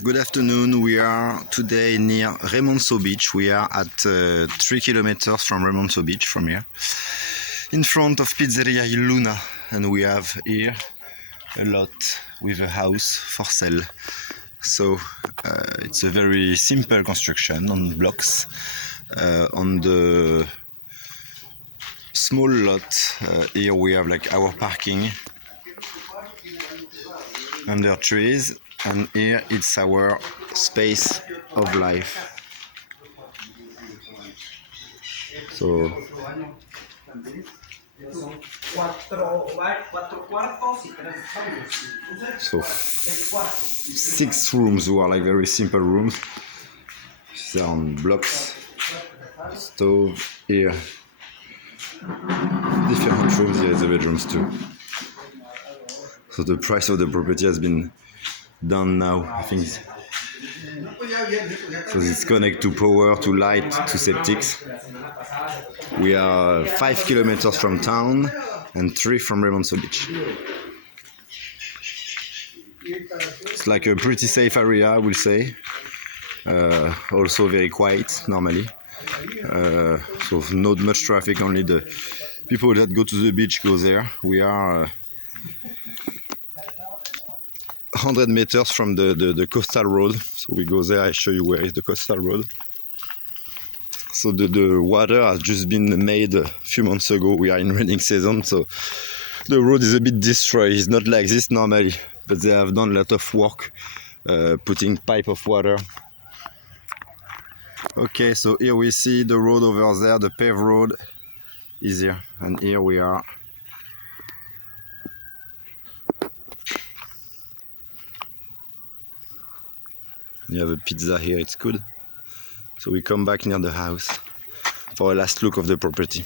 Good afternoon. We are today near Remanso beach. We are at 3 kilometers from Remanso beach from here, in front of Pizzeria Il Luna, and we have here a lot with a house for sale. So it's a very simple construction on blocks. On the small lot here we have like our parking under trees, and here it's our space of life. So 6 rooms who are like very simple rooms. They're on blocks, stove here, different rooms. Here is the bedrooms too. So the price of the property has been done now, I think. So it's connected to power, to light, to septics. We are 5 kilometers from town and 3 from Remanso beach. It's like a pretty safe area, I will say. Also very quiet normally. So not much traffic, only the people that go to the beach go there. We are 100 meters from the coastal road, so we go there. I show you where is the coastal road. So the water has just been made a few months ago. We are in raining season, so the road is a bit destroyed. It's not like this normally, but they have done a lot of work putting pipe of water. Okay, so here we see the road over there, the paved road is here, and here we are. You have a pizza here, it's good. So we come back near the house for a last look of the property.